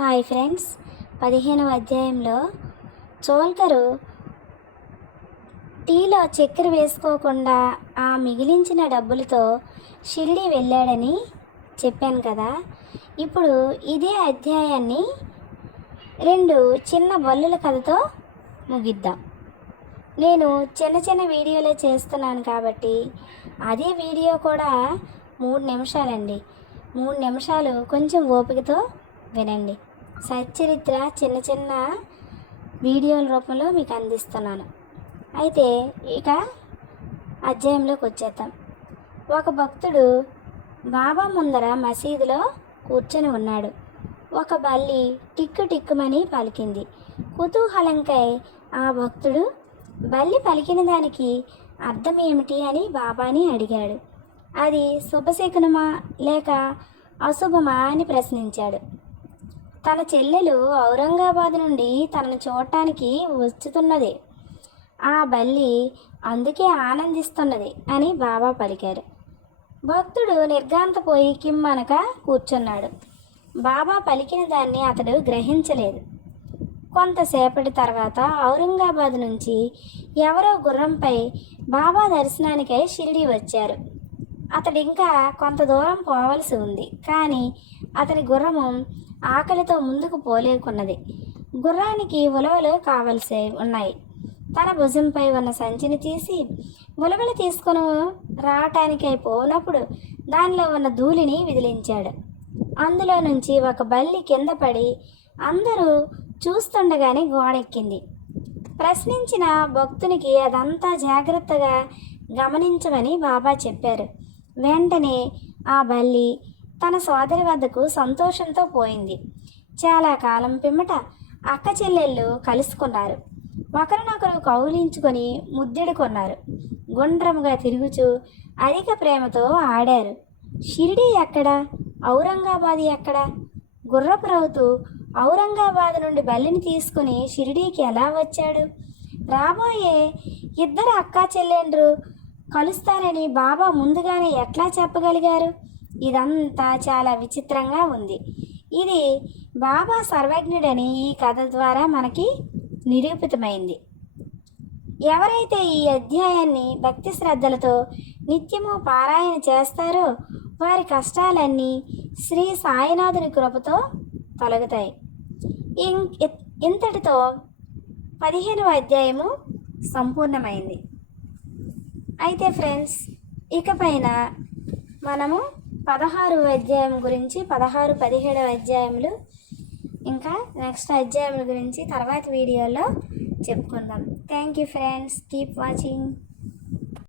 Hi friends. పదిహేనవ అధ్యాయంలో చోల్కరు టీలో చక్కెర వేసుకోకుండా ఆ మిగిలించిన డబ్బులతో షిరిడి వెళ్ళాడని చెప్పాను కదా. ఇప్పుడు ఇదే అధ్యాయాన్ని రెండు చిన్న బల్లుల కథతో ముగిద్దాం. నేను చిన్న చిన్న వీడియోలే చేస్తున్నాను కాబట్టి అదే వీడియో కూడా మూడు నిమిషాలండి. మూడు నిమిషాలు కొంచెం ఓపికతో వినండి. సచ్చరిత్ర చిన్న చిన్న వీడియోల రూపంలో మీకు అందిస్తున్నాను. అయితే ఇక అధ్యాయంలోకి వచ్చేద్దాం. ఒక భక్తుడు బాబా ముందర మసీదులో కూర్చొని ఉన్నాడు. ఒక బల్లి టిక్కు టిక్కుమని పలికింది. కుతూహలంకై ఆ భక్తుడు బల్లి పలికిన దానికి అర్థం ఏమిటి అని బాబాని అడిగాడు. అది శుభశకునమా లేక అశుభమా అని ప్రశ్నించాడు. తన చెల్లెలు ఔరంగాబాద్ నుండి తనను చూడటానికి వచ్చుతున్నది ఆ బల్లి అందుకే ఆనందిస్తున్నది అని బాబా పలికారు. భక్తుడు నిర్గాంతపోయి కిమ్మనక కూర్చున్నాడు. బాబా పలికిన దాన్ని అతడు గ్రహించలేదు. కొంతసేపటి తర్వాత ఔరంగాబాద్ నుంచి ఎవరో గుర్రంపై బాబా దర్శనానికై షిరిడి వచ్చారు. అతడు ఇంకా కొంత దూరం పోవలసి ఉంది. కానీ అతని గుర్రము ఆకలితో ముందుకు పోలేకున్నది. గుర్రానికి ఉలవలు కావలసి ఉన్నాయి. తన భుజంపై ఉన్న సంచిని తీసి ఉలవలు తీసుకుని రావటానికై పోనప్పుడు దానిలో ఉన్న ధూళిని విదిలించాడు. అందులో నుంచి ఒక బల్లి కింద పడి అందరూ చూస్తుండగానే గోడెక్కింది. ప్రశ్నించిన భక్తునికి అదంతా జాగ్రత్తగా గమనించమని బాబా చెప్పారు. వెంటనే ఆ బల్లి తన సోదరి వద్దకు సంతోషంతో పోయింది. చాలా కాలం పిమ్మట అక్క చెల్లెళ్ళు కలుసుకున్నారు. ఒకరినొకరు కౌలించుకొని ముద్దెడుకున్నారు గుండ్రముగా తిరుగుచూ అధిక ప్రేమతో ఆడారు. షిరిడి ఎక్కడ? ఔరంగాబాద్ ఎక్కడ? గుర్రపు రౌతు ఔరంగాబాద్ నుండి బల్లిని తీసుకుని షిరిడీకి ఎలా వచ్చాడు? రాబోయే ఇద్దరు అక్కా చెల్లెండ్రు కలుస్తారని బాబా ముందుగానే ఎట్లా చెప్పగలిగారు? ఇదంతా చాలా విచిత్రంగా ఉంది. ఇది బాబా సర్వజ్ఞుడని ఈ కథ ద్వారా మనకి నిరూపితమైంది. ఎవరైతే ఈ అధ్యాయాన్ని భక్తి శ్రద్ధలతో నిత్యము పారాయణ చేస్తారో వారి కష్టాలన్నీ శ్రీ సాయినాథుని కృపతో తొలగుతాయి. ఇం- ఇంతటితో పదిహేనవ అధ్యాయము సంపూర్ణమైంది. అయితే ఫ్రెండ్స్ ఇకపైన మనము పదహారు అధ్యాయం గురించి పదహారు పదిహేడవ అధ్యాయములు ఇంకా నెక్స్ట్ అధ్యాయముల గురించి తర్వాత వీడియోలో చెప్పుకుందాం. Thank you friends keep watching